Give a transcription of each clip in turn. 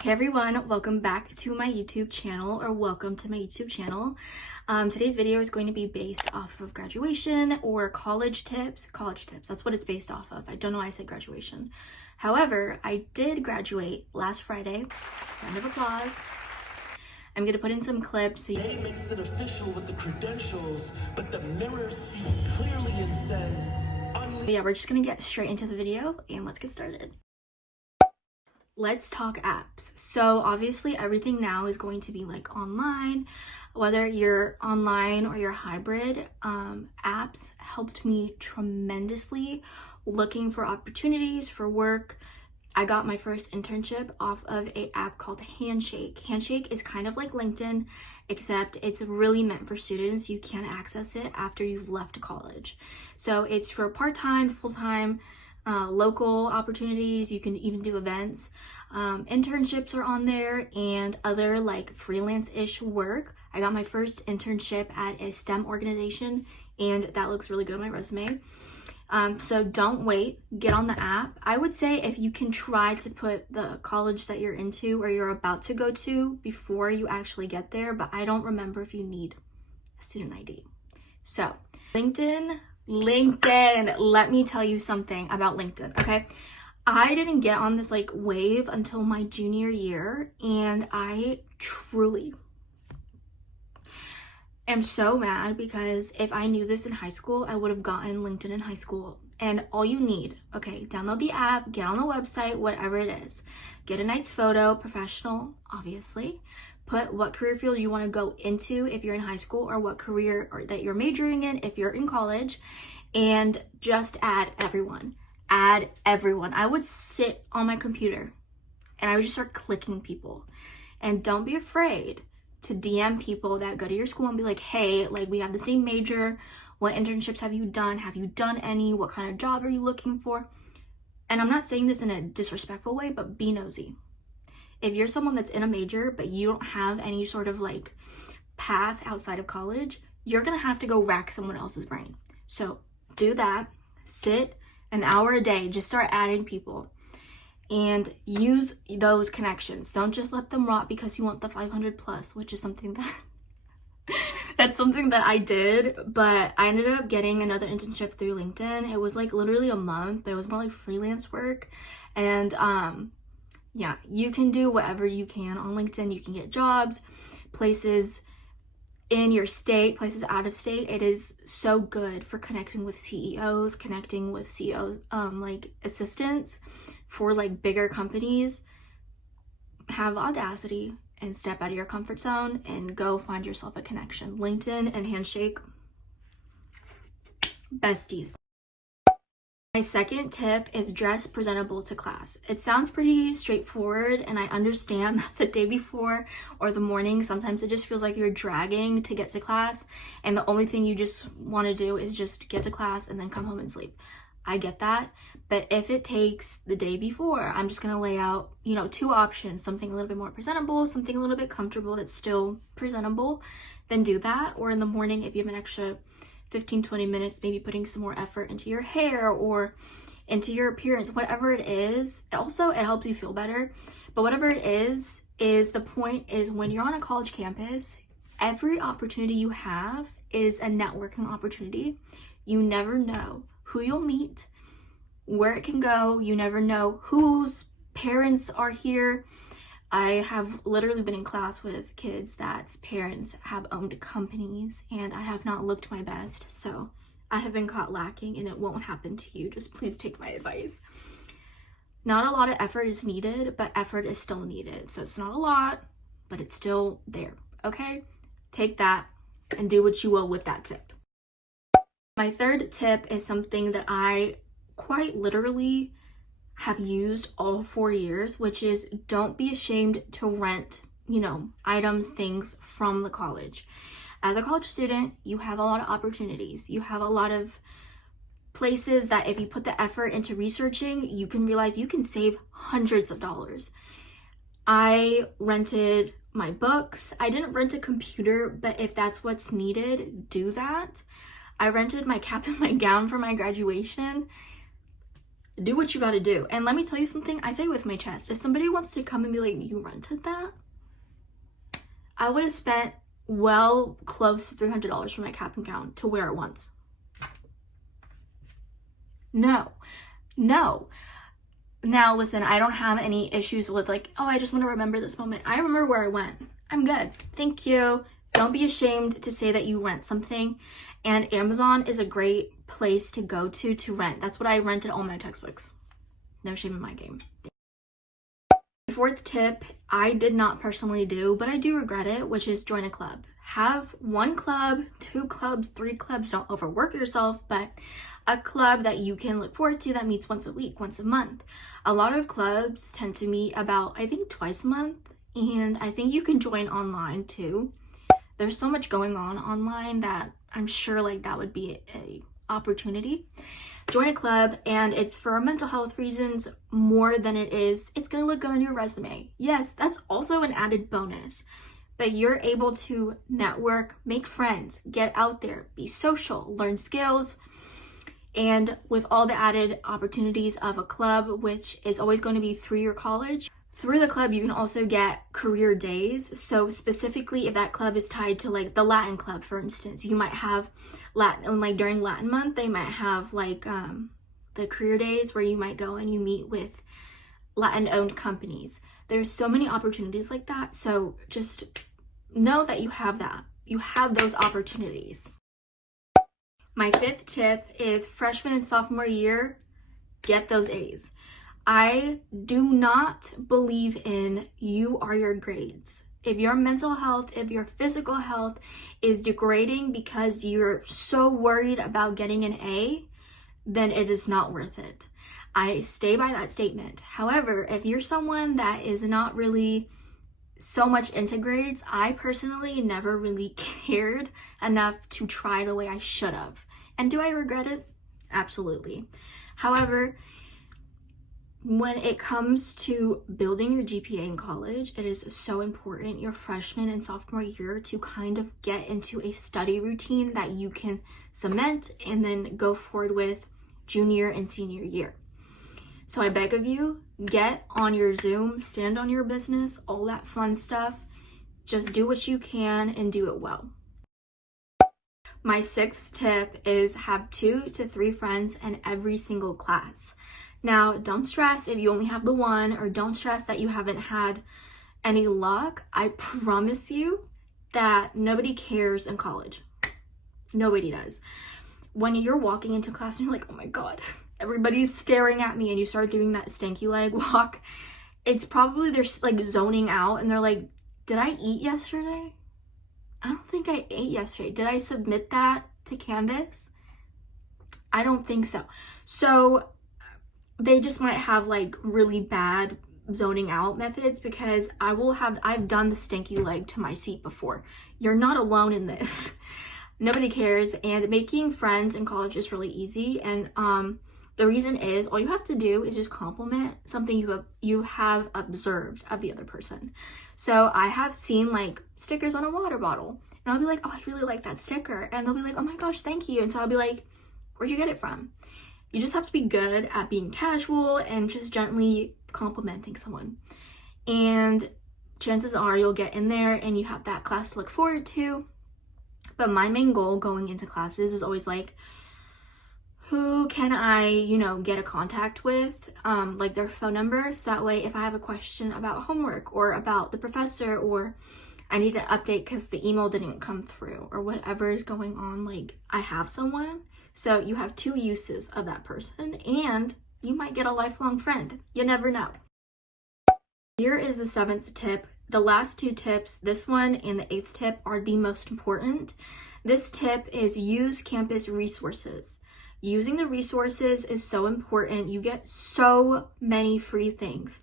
Hey everyone, welcome back to my YouTube channel, or welcome to my YouTube channel. Today's video is going to be based off of graduation or college tips. That's what it's based off of. I don't know why I said graduation. However, I did graduate last Friday. Round of applause. I'm gonna put in some clips. They makes it official with the credentials, but the mirror speaks clearly and says, yeah, we're just gonna get straight into the video and let's get started. Let's talk apps. So obviously everything now is going to be like online, whether you're online or you're hybrid. Apps helped me tremendously looking for opportunities for work. I got my first internship off of an app called Handshake. Handshake is kind of like LinkedIn, except it's really meant for students. You can't access it after you've left college. So it's for part-time, full-time, local opportunities. You can even do events. Internships are on there and other like freelance-ish work. I got my first internship at a STEM organization and that looks really good on my resume. So don't wait, get on the app. I would say if you can try to put the college that you're into or you're about to go to before you actually get there, but I don't remember if you need a student ID. So LinkedIn, let me tell you something about LinkedIn, okay? I didn't get on this like wave until my junior year, and I truly am so mad because if I knew this in high school, I would have gotten LinkedIn in high school. And all you need, okay, download the app, get on the website, whatever it is. Get a nice photo, professional, obviously. Put what career field you want to go into if you're in high school, or what career that you're majoring in if you're in college, and just add everyone. Add everyone. I would sit on my computer and I would just start clicking people. And don't be afraid to DM people that go to your school and be like, hey, like we have the same major. What internships have you done? Have you done any? What kind of job are you looking for? And I'm not saying this in a disrespectful way, but be nosy. If you're someone that's in a major, but you don't have any sort of like path outside of college, you're gonna have to go rack someone else's brain. So do that, sit an hour a day, just start adding people and use those connections. Don't just let them rot because you want the 500 plus, which is something that that's something that I did, but I ended up getting another internship through LinkedIn. It was like literally a month, but it was more like freelance work. And yeah, you can do whatever you can on LinkedIn. You can get jobs, places in your state, places out of state. It is so good for connecting with CEOs, connecting with CEOs, like assistants for like bigger companies. Have audacity and step out of your comfort zone and go find yourself a connection. LinkedIn and Handshake, besties. My second tip is dress presentable to class. It sounds pretty straightforward, and I understand that the day before or the morning, sometimes it just feels like you're dragging to get to class, and the only thing you just want to do is just get to class and then come home and sleep. I get that, but if it takes the day before, I'm just gonna lay out, you know, two options, something a little bit more presentable, something a little bit comfortable that's still presentable, then do that. Or in the morning, if you have an extra 15-20 minutes, maybe putting some more effort into your hair or into your appearance, whatever it is. Also, it helps you feel better, but whatever it is the point is when you're on a college campus, every opportunity you have is a networking opportunity. You never know who you'll meet, where it can go. You never know whose parents are here. I have literally been in class with kids that's parents have owned companies, and I have not looked my best, so I have been caught lacking, and it won't happen to you. Just please take my advice. Not a lot of effort is needed, but effort is still needed. So it's not a lot, but it's still there, okay? Take that and do what you will with that tip. My third tip is something that I quite literally have used all 4 years, which is don't be ashamed to rent, you know, items, things from the college. As a college student, you have a lot of opportunities. You have a lot of places that if you put the effort into researching, you can realize you can save hundreds of dollars. I rented my books. I didn't rent a computer, but if that's what's needed, do that. I rented my cap and my gown for my graduation. do what you gotta do. And let me tell you something, I say with my chest, if somebody wants to come and be like, you rented that? I would have spent well close to $300 for my cap and gown to wear it once. No. Now listen, I don't have any issues with like, oh, I just want to remember this moment. I remember where I went. I'm good. Thank you. Don't be ashamed to say that you rent something. And Amazon is a great place to go to rent. That's what I rented all my textbooks. No shame in my game. Fourth tip, I did not personally do, but I do regret it, which is join a club. Have one club, 2 clubs, 3 clubs, don't overwork yourself, but a club that you can look forward to that meets once a week, once a month. A lot of clubs tend to meet about, I think, twice a month, and I think you can join online too. There's so much going on online that I'm sure like that would be a opportunity. Join a club, and it's for mental health reasons more than it is, it's gonna look good on your resume. Yes, that's also an added bonus, but you're able to network, make friends, get out there, be social, learn skills, and with all the added opportunities of a club, which is always going to be through your college. Through the club, you can also get career days. So specifically, if that club is tied to like the Latin club, for instance, you might have Latin, like during Latin month, they might have like the career days where you might go and you meet with Latin owned companies. There's so many opportunities like that. So just know that you have that. You have those opportunities. My 5th tip is freshman and sophomore year, get those A's. I do not believe in you are your grades. If your mental health, if your physical health is degrading because you're so worried about getting an A, then it is not worth it. I stay by that statement. However, if you're someone that is not really so much into grades, I personally never really cared enough to try the way I should have. And do I regret it? Absolutely. However, when it comes to building your GPA in college, it is so important your freshman and sophomore year to kind of get into a study routine that you can cement and then go forward with junior and senior year. So I beg of you, get on your Zoom, stand on your business, all that fun stuff. Just do what you can and do it well. My 6th tip is have 2 to 3 friends in every single class. Now, don't stress if you only have the one, or don't stress that you haven't had any luck. I promise you that nobody cares in college. Nobody does. When you're walking into class and you're like, oh my God, everybody's staring at me, and you start doing that stanky leg walk, it's probably they're like zoning out and they're like, did I eat yesterday? I don't think I ate yesterday. Did I submit that to Canvas? I don't think so. So they just might have like really bad zoning out methods, because I've done the stinky leg to my seat before. You're not alone in this. Nobody cares, and making friends in college is really easy. And the reason is all you have to do is just compliment something you have observed of the other person. So I have seen like stickers on a water bottle, and I'll be like, oh, I really like that sticker, and they'll be like, oh my gosh, thank you. And so I'll be like, where'd you get it from? You just have to be good at being casual and just gently complimenting someone. And chances are you'll get in there and you have that class to look forward to. But my main goal going into classes is always like, who can I, get a contact with, like their phone number. So that way if I have a question about homework or about the professor, or I need an update because the email didn't come through, or whatever is going on, like I have someone. So you have 2 uses of that person, and you might get a lifelong friend. You never know. Here is the 7th tip. The last 2 tips, this one and the 8th tip, are the most important. This tip is use campus resources. Using the resources is so important. You get so many free things.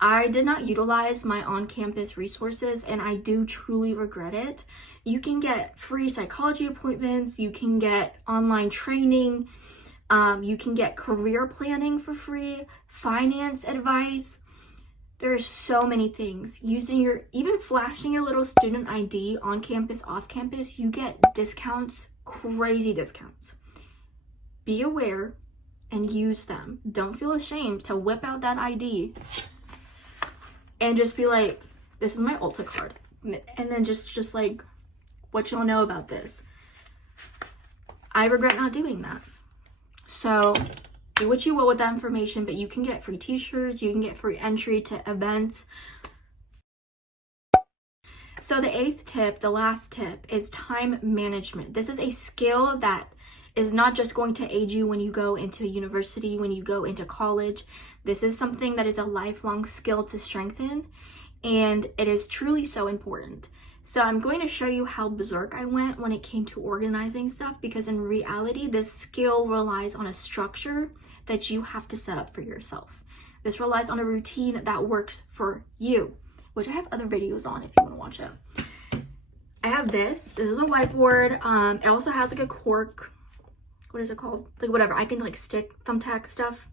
I did not utilize my on-campus resources, and I do truly regret it. You can get free psychology appointments, you can get online training, you can get career planning for free, finance advice. There's so many things. Even flashing your little student ID on campus, off campus, you get discounts, crazy discounts. Be aware, and use them. Don't feel ashamed to whip out that ID and just be like, this is my Ulta card. And then just like, what y'all know about this? I regret not doing that. So do what you will with that information, but you can get free t-shirts, you can get free entry to events. So the 8th tip, the last tip, is time management. This is a skill that is not just going to aid you when you go into university, when you go into college. This is something that is a lifelong skill to strengthen, and it is truly so important. So I'm going to show you how berserk I went when it came to organizing stuff, because in reality, this skill relies on a structure that you have to set up for yourself. This relies on a routine that works for you, which I have other videos on if you want to watch it. I have this. This is a whiteboard. It also has like a cork. What is it called? Like whatever. I can like stick thumbtack stuff.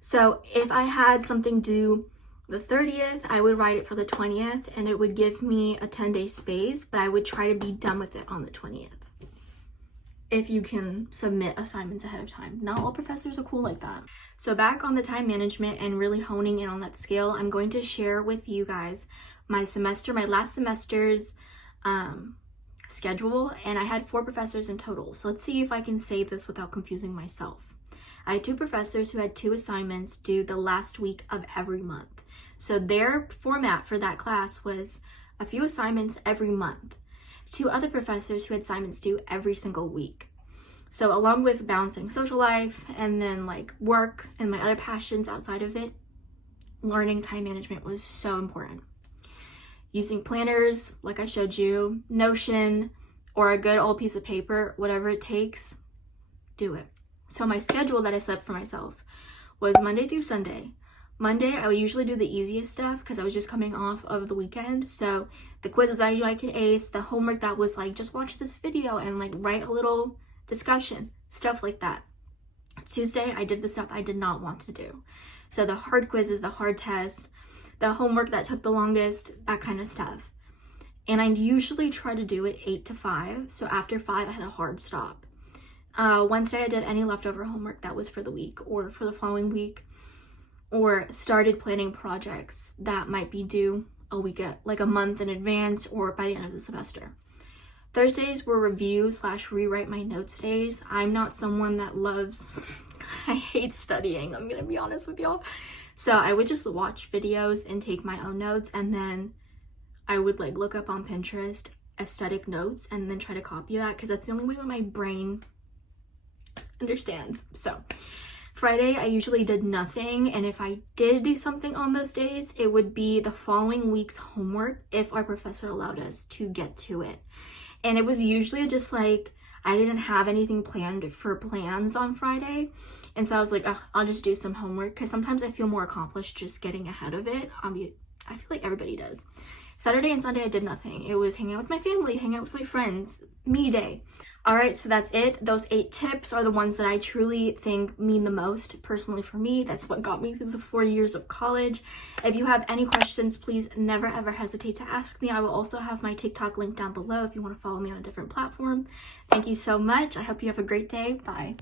So if I had something due the 30th, I would write it for the 20th, and it would give me a 10-day space, but I would try to be done with it on the 20th. If you can submit assignments ahead of time. Not all professors are cool like that. So back on the time management and really honing in on that skill, I'm going to share with you guys my last semester's schedule, and I had 4 professors in total. So let's see if I can say this without confusing myself. I had 2 professors who had 2 assignments due the last week of every month. So their format for that class was a few assignments every month. 2 other professors who had assignments due every single week. So along with balancing social life and then like work and my other passions outside of it, learning time management was so important. Using planners, like I showed you, Notion, or a good old piece of paper, whatever it takes, do it. So my schedule that I set up for myself was Monday through Sunday. Monday, I would usually do the easiest stuff because I was just coming off of the weekend. So the quizzes I knew I could ace, the homework that was like, just watch this video and like write a little discussion, stuff like that. Tuesday, I did the stuff I did not want to do. So the hard quizzes, the hard tests, the homework that took the longest, that kind of stuff. And I usually try to do it 8 to 5. So after 5, I had a hard stop. Wednesday, I did any leftover homework that was for the week or for the following week, or started planning projects that might be due like a month in advance or by the end of the semester. Thursdays were review/rewrite my notes days. I'm not someone that loves, I hate studying, I'm gonna be honest with y'all. So I would just watch videos and take my own notes, and then I would like look up on Pinterest aesthetic notes and then try to copy that, because that's the only way that my brain understands. So Friday, I usually did nothing, and if I did do something on those days, it would be the following week's homework if our professor allowed us to get to it. And it was usually just like, I didn't have anything planned for plans on Friday, and so I was like, I'll just do some homework, because sometimes I feel more accomplished just getting ahead of it. I feel like everybody does. Saturday and Sunday, I did nothing. It was hanging out with my family, hanging out with my friends, me day. All right, so that's it. Those 8 tips are the ones that I truly think mean the most personally for me. That's what got me through the 4 years of college. If you have any questions, please never ever hesitate to ask me. I will also have my TikTok link down below if you want to follow me on a different platform. Thank you so much. I hope you have a great day. Bye.